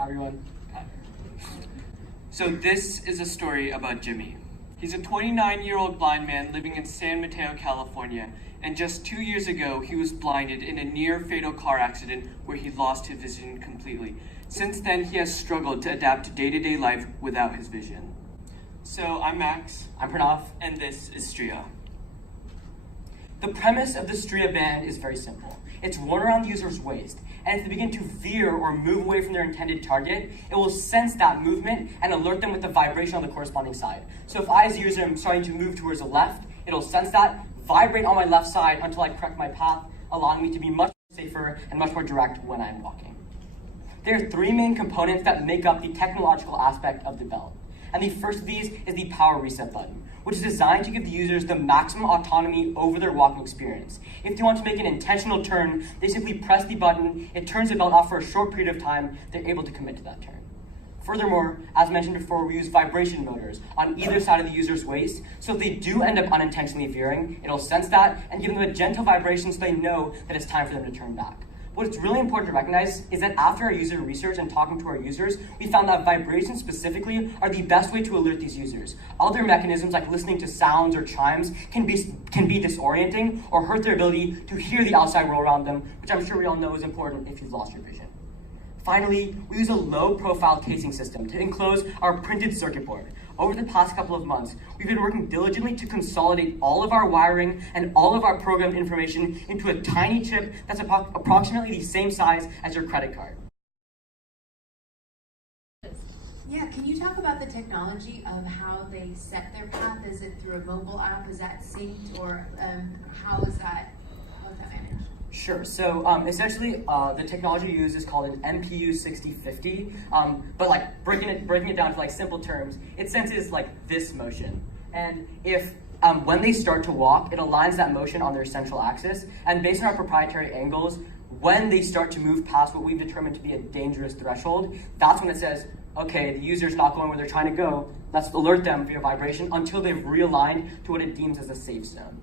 everyone. So this is a story about Jimmy. He's a 29-year-old blind man living in San Mateo, California, and just 2 years ago, he was blinded in a near-fatal car accident where he lost his vision completely. Since then, he has struggled to adapt to day-to-day life without his vision. So I'm Max. I'm Pranav. And this is Stria. The premise of the Stria band is very simple. It's worn around the user's waist, and if they begin to veer or move away from their intended target, it will sense that movement and alert them with the vibration on the corresponding side. So if I, as a user, am starting to move towards the left, it'll sense that, vibrate on my left side until I correct my path, allowing me to be much safer and much more direct when I'm walking. There are three main components that make up the technological aspect of the belt. And the first of these is the power reset button, which is designed to give the users the maximum autonomy over their walking experience. If they want to make an intentional turn, they simply press the button, it turns the belt off for a short period of time, they're able to commit to that turn. Furthermore, as mentioned before, we use vibration motors on either side of the user's waist, so if they do end up unintentionally veering, it'll sense that and give them a gentle vibration so they know that it's time for them to turn back. What's really important to recognize is that after our user research and talking to our users, we found that vibrations specifically are the best way to alert these users. Other mechanisms like listening to sounds or chimes can be disorienting or hurt their ability to hear the outside world around them, which I'm sure we all know is important if you've lost your vision. Finally, we use a low-profile casing system to enclose our printed circuit board. Over the past couple of months, we've been working diligently to consolidate all of our wiring and all of our program information into a tiny chip that's approximately the same size as your credit card. Yeah, can you talk about the technology of how they set their path? Is it through a mobile app? Is that synced, or how is that managed? Sure. So essentially, the technology used is called an MPU 6050. But like breaking it down to like simple terms, it senses like this motion, and if when they start to walk, it aligns that motion on their central axis, and based on our proprietary angles, when they start to move past what we've determined to be a dangerous threshold, that's when it says, okay, the user's not going where they're trying to go. Let's alert them via vibration until they've realigned to what it deems as a safe zone.